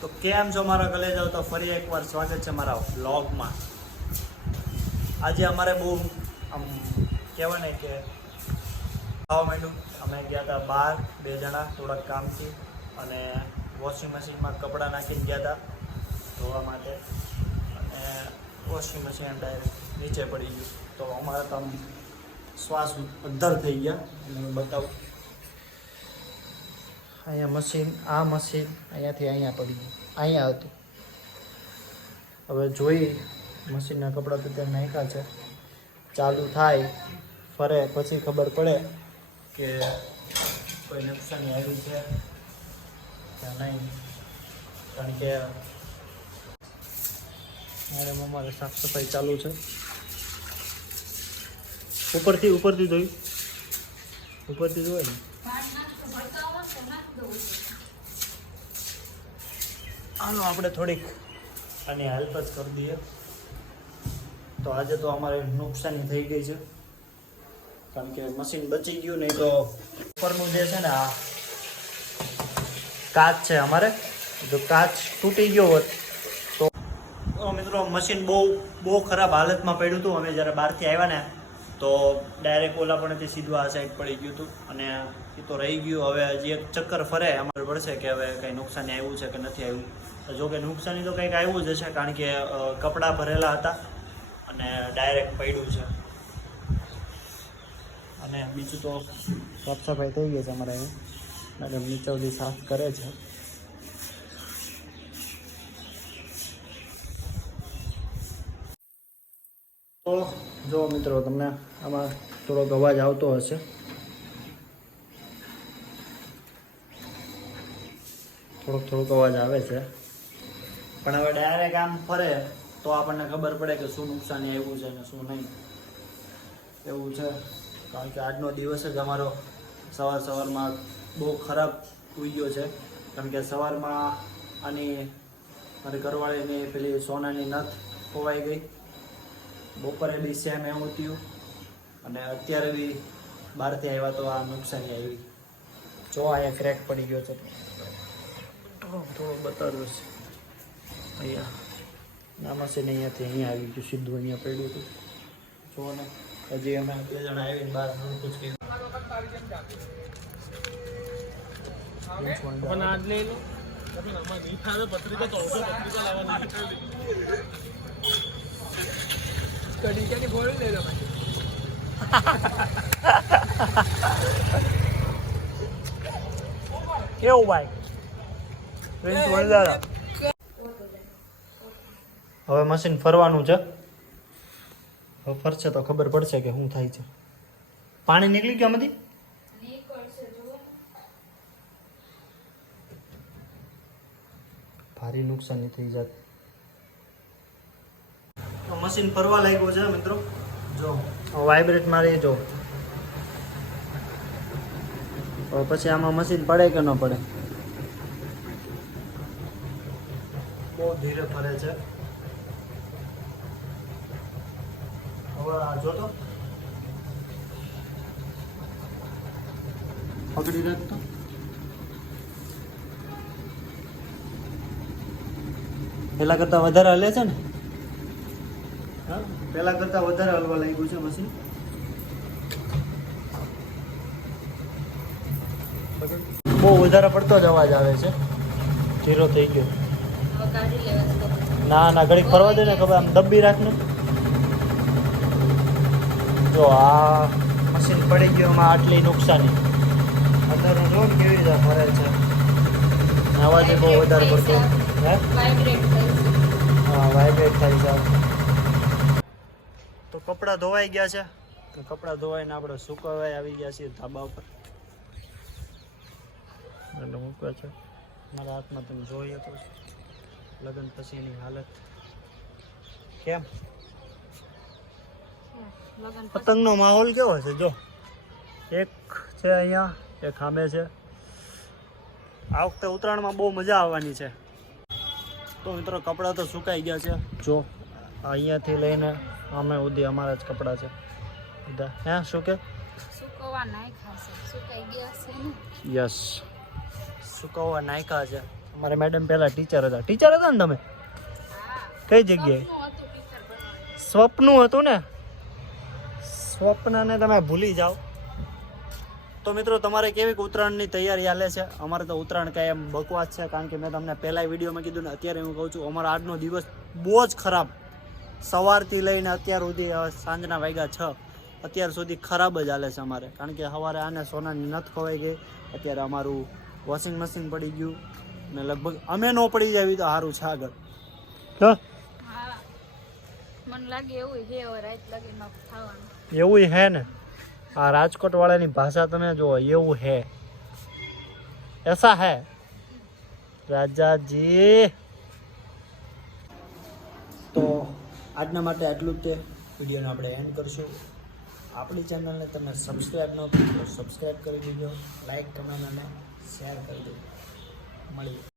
તો કેમ છો મારા કલેજ તો ફરી એકવાર સ્વાગત છે મારા વ્લોગમાં આજે અમારે બહુ, આમ કહેવાય ને કે ખાવા માંડ્યું. અમે ગયા હતા બહાર બે જણા થોડાક કામથી અને વોશિંગ મશીનમાં કપડાં નાખીને ગયા હતા ધોવા માટે. અને વોશિંગ મશીન ડાયરેક્ટ નીચે પડી ગયું. તો અમારા તો આમ શ્વાસ અધ્ધર થઈ ગયા. અને બતાવું. અહીંયા મશીન, આ મશીન અહીંયાથી અહીંયા પડી ગયું. અહીંયા હતું. હવે જોઈ મશીનના કપડાં તો ત્યાં નાખ્યા છે. ચાલુ થાય, ફરે, પછી ખબર પડે કે કોઈ નુકસાની આવી છે કે નહીં. કારણ કે મારે અમારે સાફ સફાઈ ચાલુ છે. ઉપરથી ઉપરથી જોયું. ઉપરથી જોઈ ને? હાલો આપણે થોડીક આની હેલ્પ જ કરી દઈએ. તો આજે તો અમારે નુકસાની થઈ ગઈ છે. કારણ કે મશીન બચી ગયું નહીં તો ઉપરનું જે છે ને આ કાચ છે અમારે જો કાચ તૂટી ગયો હોત તો તો મિત્રો મશીન બહુ બહુ ખરાબ હાલતમાં પડ્યું હતું. અમે જ્યારે બહારથી આવ્યા ને, તો ડાયરેક્ટ ઓલા પણથી સીધું આ સાઈડ પડી ગયું હતું. અને એ તો રહી ગયું. હવે હજી એક ચક્કર ફરે. અમારે પડશે કે હવે કંઈ નુકસાની આવ્યું છે કે નથી આવ્યું. જો કે નુકસાની તો કંઈક આવ્યું જ હશે, કારણ કે કપડાં ભરેલા હતા અને ડાયરેક્ટ પડ્યું છે. અને બીજું તો સાફ સફાઈ થઈ ગઈ છે અમારે મેડમ નીચે સાફ કરે છે. તો જો મિત્રો, તમને આમાં થોડોક અવાજ આવતો હશે. થોડોક થોડોક અવાજ આવે છે. પણ હવે ડાયરેક્ટ આમ ફરે, તો આપણને ખબર પડે કે શું નુકસાની આવ્યું છે અને શું નહીં. એવું છે. કારણ કે આજનો દિવસ જ અમારો સવાર સવારમાં બહુ ખરાબ ગયો છે. કારણ કે સવારમાં આની મારી ઘરવાળીની પેલી સોનાની નથ ખોવાઈ ગઈ. બપોરે બી સેમ એવું થયું. અને અત્યારે બી બહારથી આવ્યા તો આ નુકસાની આવી. જો અહીંયા ક્રેક પડી ગયો છે. થોડો બતાવ્યો છે. અહીંયા નામાં છે ને અહીંયાથી અહીંયા આવી ગયું સીધું અહીંયા પડ્યું હતું. જો ને હજી અમે બે જણા આવીને બહાર પૂછ પણ આજ લઈ લો. પત્રિકા ત્રણસો પત્રિકા લાવવાની ગોળી લઈ લો કેવું ભાઈ? હવે મશીન ફરવાનું છે. હવે ફરશે તો ખબર પડશે કે શું થાય છે. પાણી નીકળી ગયું આમાંથી? ભારી નુકસાની થઈ જાત. તો મશીન ફરવા લાગ્યું છે, મિત્રો. જો વાઇબ્રેટ મારી જો. પછી આમાં મશીન પડે કે ન પડે? બહુ ધીરે ફરે છે. હવે આ જોતો. પકડી રાખતો પેલા કરતા વધારે હલે છે ને? હા પેલા કરતા વધારે હલવા લાગ્યું છે મશીન. બહુ વધારે પડતો જ અવાજ આવે છે. ધીરો થઈ ગયો. ના ના ઘડીક ફરવા દે ને ખબર આમ દબ્બી રાખ ને જો આ મશીન પડી ગયું એમાં આટલી નુકસાની. અત્યારે જો કેવી રીતે ફરે છે? અવાજ બહુ વધારે પડતો. હે? હા વાઇબ્રેટ થાય છે. તો કપડાં ધોવાઈ ગયા છે? તો કપડાં ધોવાઈને આપણે સુકવાઈ આવી ગયા છીએ ધાબા ઉપર. એટલે મૂકવા છે. મારા હાથમાં તમે જોઈએ તો લગ્ન પછીની હાલત કેમ? પતંગનો માહોલ કેવો છે? જો એક છે અહીંયા એક સામે છે. આ વખતે ઉત્તરાયણમાં બહુ મજા આવવાની છે. તો મિત્રો કપડાં તો સુકાઈ ગયા છે. જો અહીંયાથી લઈને અમે સુધી અમારા જ કપડાં છે. બધા. હે શું કે? સુકવવા નાખ્યા છે. સુકાઈ ગયા છે યસ. સુકવવા નાખ્યા છે. અમારે મેડમ પહેલાં ટીચર હતા. ટીચર હતા ને તમે? કઈ જગ્યાએ? સ્વપ્નું હતું ને? સ્વપ્નને તમે ભૂલી જાઓ. તો મિત્રો, તમારે કેવી ઉત્તરાયણની તૈયારી હાલે છે? અમારે તો ઉત્તરાયણ કાંઈ એમ બકવાસ છે, કારણ કે મેં તમને પહેલા વિડીયોમાં કીધું ને, અત્યારે હું કહું છું, અમારો આજનો દિવસ બહુ જ ખરાબ. સવારથી લઈને અત્યાર સુધી સાંજના વાગ્યા છ. અત્યાર સુધી ખરાબ જ હાલે છે અમારે. કારણ કે સવારે આને સોનાની નથ ખવાઈ ગઈ. અત્યારે અમારું વોશિંગ મશીન પડી ગયું. ને લગભગ અમે નો પડી જાવી તો સારું છે આગળ. હા. મને લાગે એવું છે હવે રાત લગીમાં થવાનું. એવું હે ને? આ રાજકોટ વાળાની ભાષા તમે જુઓ એવું હે એસા હે? રાજાજી. તો આજના માટે આટલું જ તે વિડીયોને આપણે એન્ડ કરશું. આપણી ચેનલને તમે સબસ્ક્રાઈબ ન કરી તો સબસ્ક્રાઈબ કરી દેજો. લાઈક કમેન્ટ અને શેર કરી દેજો. મળીએ